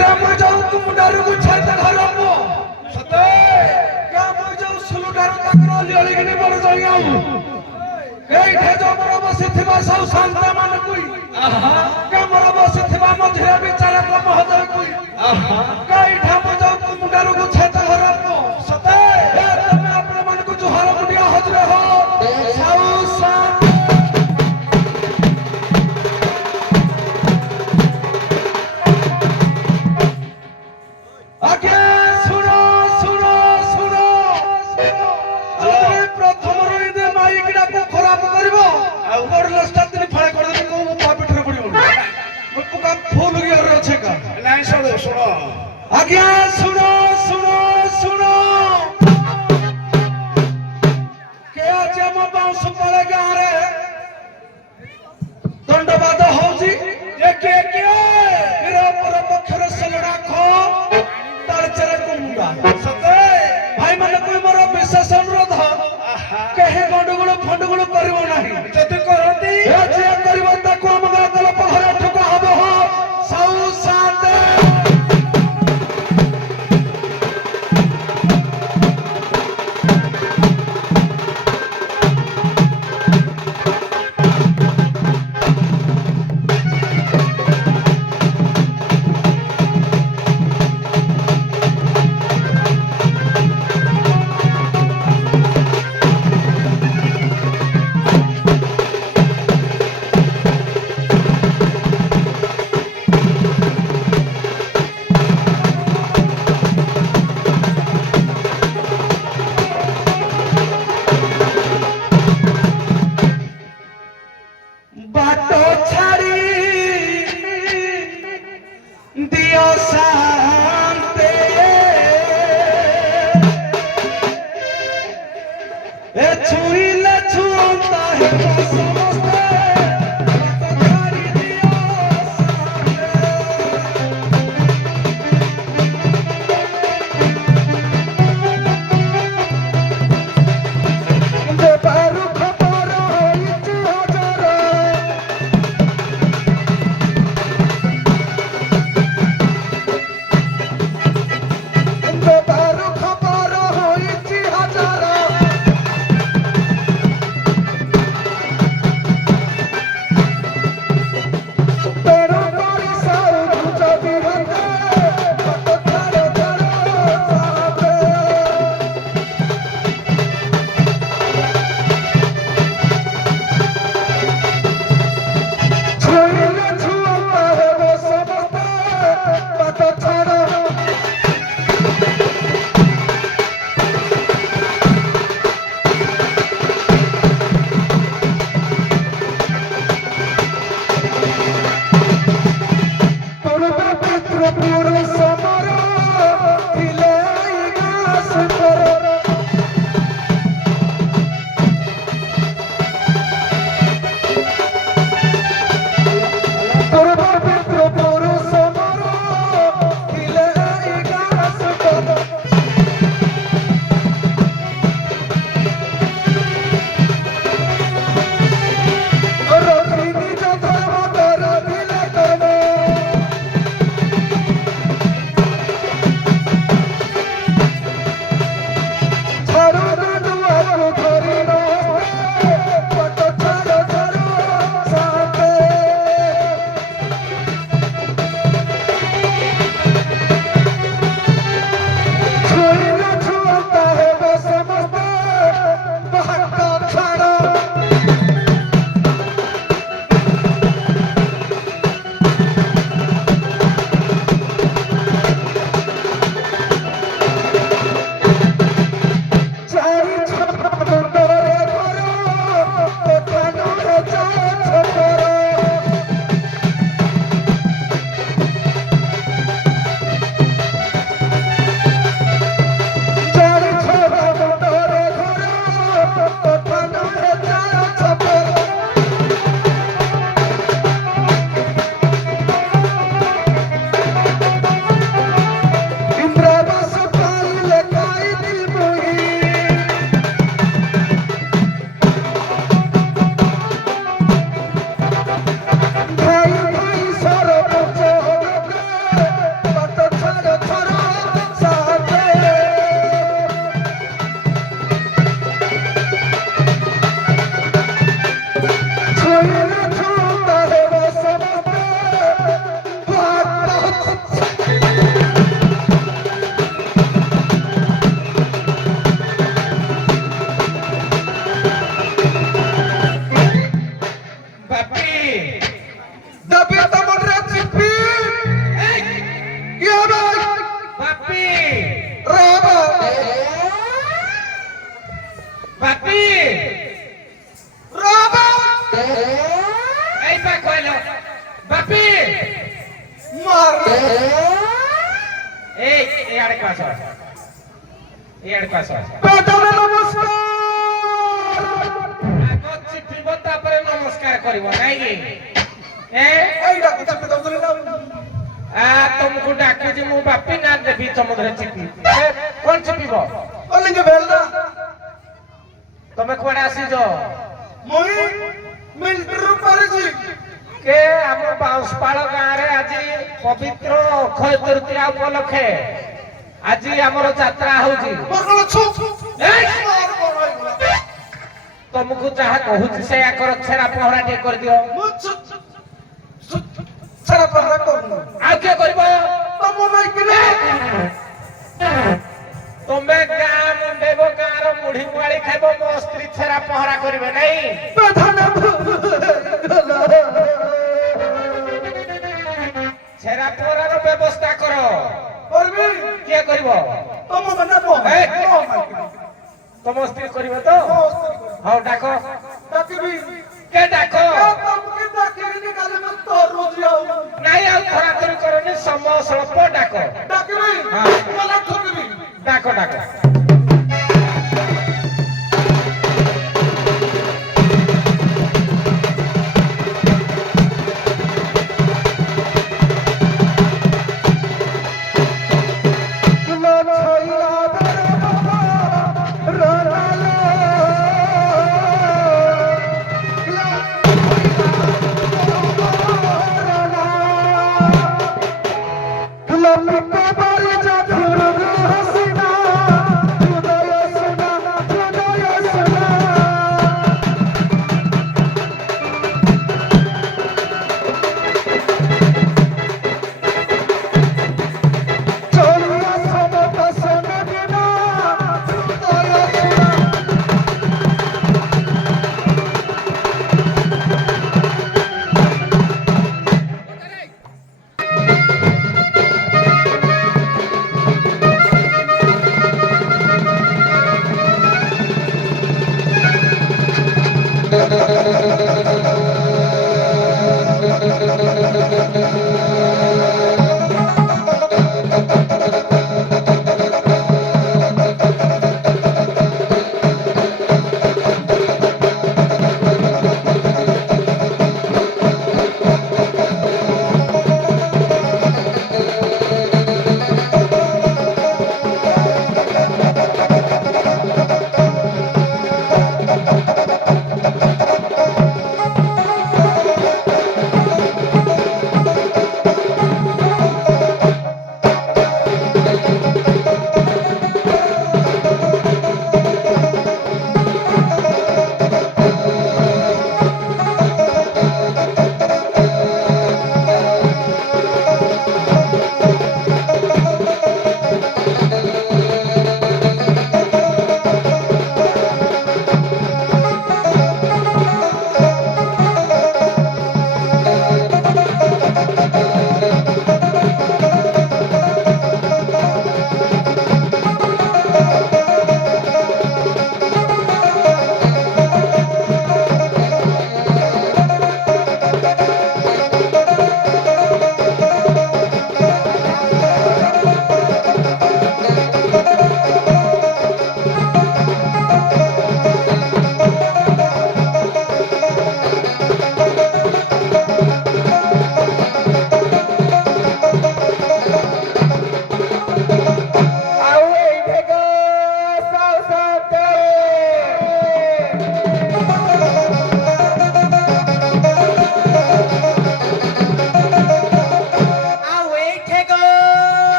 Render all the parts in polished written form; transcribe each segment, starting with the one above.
ग्राम जाऊ कुमुंडारू गुछात घरपो सते ग्राम जाऊ सुलुडारू ताकर लिळिगिनी बड़ जाइयाऊ एठे जो मोर बसिथिबा सब शांता मान कुई के मोर बसिथिबा मझिरा विचारक महोदय कुई एठे मो जाऊ कुमुंडारू गुछात घरपो सते ए तमे आपण मन को जुहार मुडिया हजरे हो साउ सान आगे सुनो सुनो सुनो जदि प्रथम रोइदे माइक डाको खराब करबो आ ऊपर लस्टा दिन फळे कर दे को पापिठर पडिबो मो पुका फूल गियर रछे का नाही सुनो सुनो आगे सुनो सुनो सुनो के आज हम बाउंस पळे गां रे दंडवाद होउची के मेरा पर पक्षर सलडा खो तालचरे कुमुंडा सते भाई माने कोई मोर विशेष अनुरोध केहे गंडगोल फंडगोल करिवो नाही जति करती ए जे करिवो ताको हम गादल पहरा ठोका हबो हो साउ साते बाटो छाड़ी दियो शांते ए छुईले छुंता है समस्ते बाटो छाड़ी दियो शांते जे बारू खबर होइच हजारो बारू खबर होइची हजार বাপি রবা এই পা কইলো বাপি মার এই আড়ে পাস এই আড়ে পাস প্রথমে নমস্কার আগ চিঠিব তারপরে নমস্কার করিব নাই কি এইটা কথা পেতে ধরে না तुमको डाके जी मु बापी ना देबी समुद्र चिपी कौन चिपीब ओलिंगे बेलना तमे कोडा आसी जो মই মিলিটারি পারেছি के हम बाउंसपाड़ गाँव रे आज पवित्र अक्षय तृतीया उपलक्षे आज हमर यात्रा होजी বরকল ছুপ तुमको जहा कहूची से कर छेरा पहरा टे कर दियो মুছ সারা পাহারা করব आ के करबो তম নাই কিনে तमे गाँ मुंडेबो गाँ रो मुढ़ी मुआली खाइबो मो स्त्री छेरा पहरा करिवे नहीं প্রধান छेरा पहरार व्यवस्था करो করবি किए करबो তম মানে বহ तुम स्त्री करिवो तो हाउ डाको ডাকিবি के डाको তমকে ডাকিবি কালে মত তোর রোজি আও নাই আর খরা করি করনি সম স্বল্প ডাকো ডাকিবি হ্যাঁ। মালা ঠকিবি ডাকো ডাকো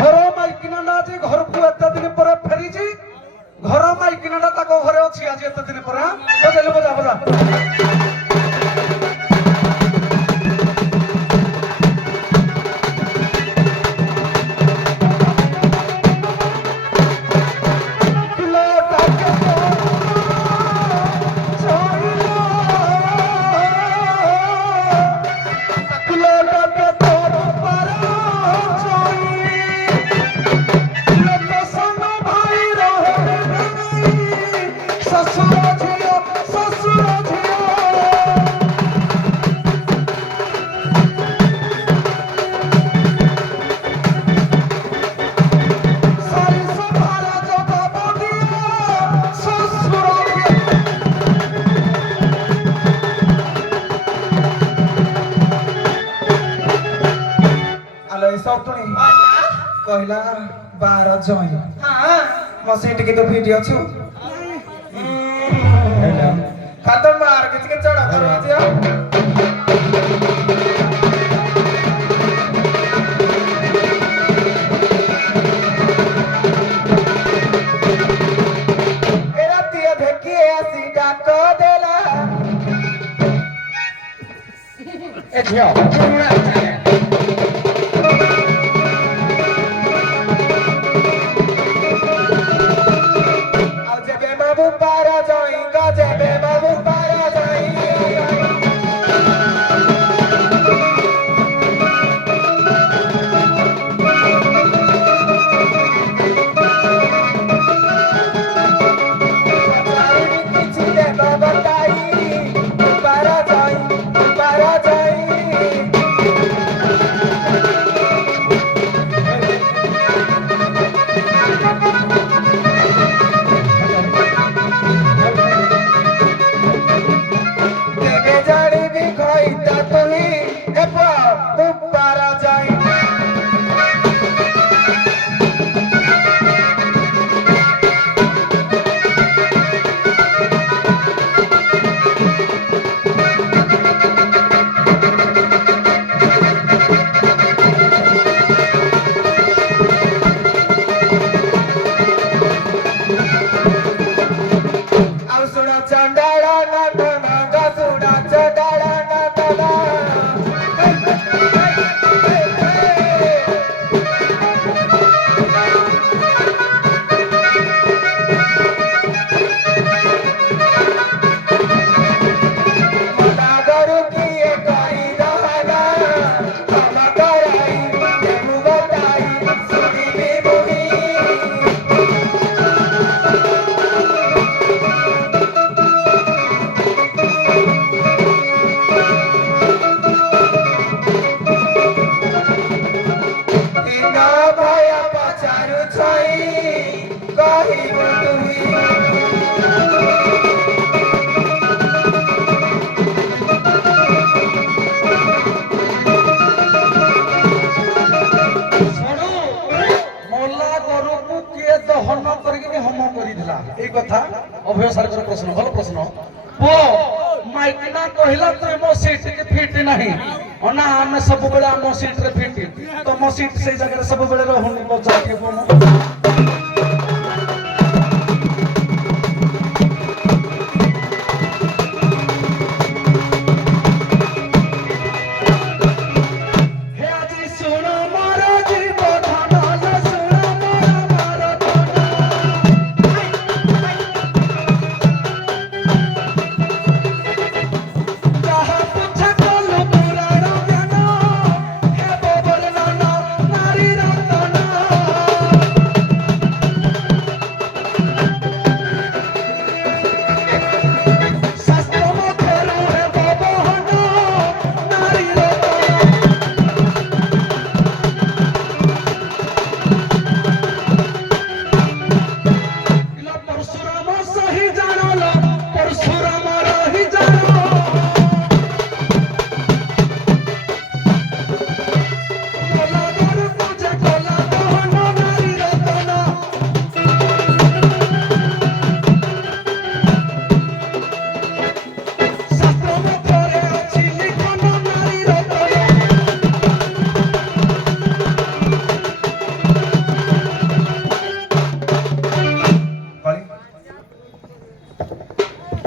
ঘর মাইকিনা না যে ঘরକୁ এত দিন পরে ফেরিছি ঘর মাইকিনাটা তাଙ୍କ ঘরে ଅଛି ଆଜି ଏତେ ଦିନ ପରେ ବଜାଇଲେ ବଜା ବଜା କହିଲା 12 ଜଇଁ ମୋ ସେଇଠି କିନ୍ତୁ ଭିଡି ଅଛୁ ଖାତ ମାର କିଛି କେ ଚଢା କର ଆଜି ଏ ରାତି ଦେଖି ଆସି ଡାକ ଦେଲା ଏ ଝିଅ এই কথা অভয় স্যারଙ୍କର ପ୍ରଶ୍ନ ଭଲ ପ୍ରଶ୍ନ ପୁଅ ମାଇକିନା କହିଲା ତୁ ମୋ ସିଟ୍ କେ ଫିଟ୍ ନାହିଁ ନା ଆମେ ସବୁବେଳେ ଆମ ସିଟ୍ ରେ ଫିଟ୍ ତମ ସିଟ୍ ସେଇ ଜାଗାରେ ସବୁବେଳେ ରହୁନି ବଜା ଟିକେ ପୁଅ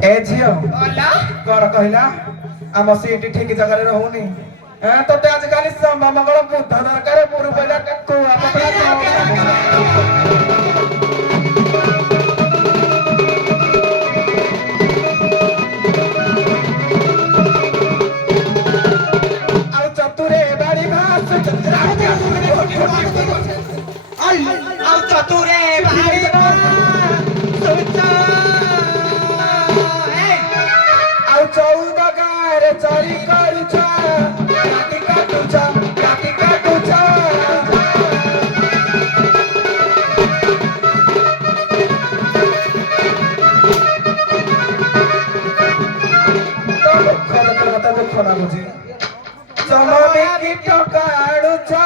ए झियो कौन कहला आम सीट ठीक जगह रहुनी तो आजकल मंगल बुद्ध दरकार पुरु पहला कुआ पकड़ा चतुरे बाड़ी भास चतुरे बाड़ी चौदह गार चरी करुचा काटी काटुचा काटी काटुचा दुख लाଗୁଛି चमबे की टका आडुचा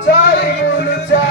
चरी बुलुचा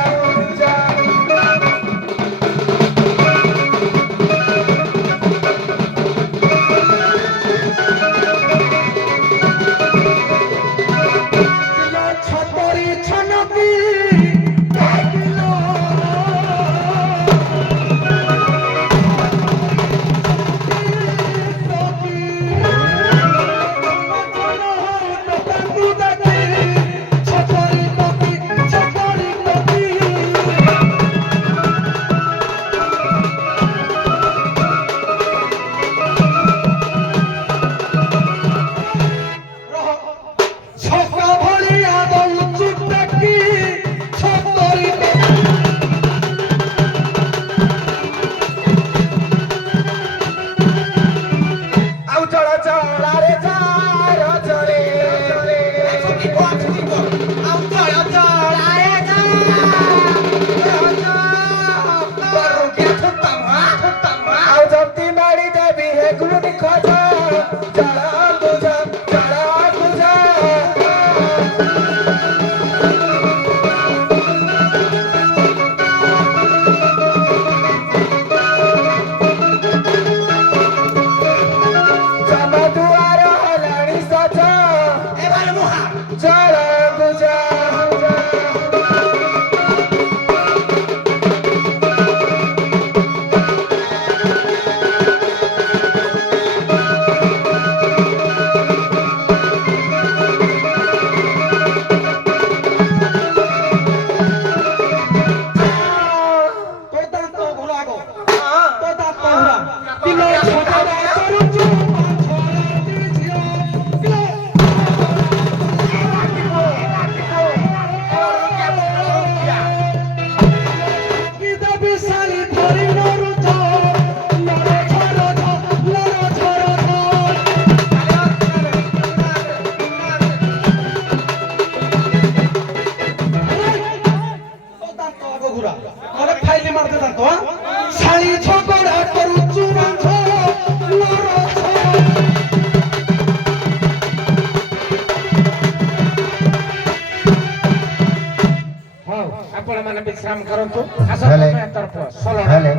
ବିଶ୍ରାମ କରନ୍ତୁ ଆସ ହେଲେ। ତମେ ତରଫ ସୋଲ ହେଲେ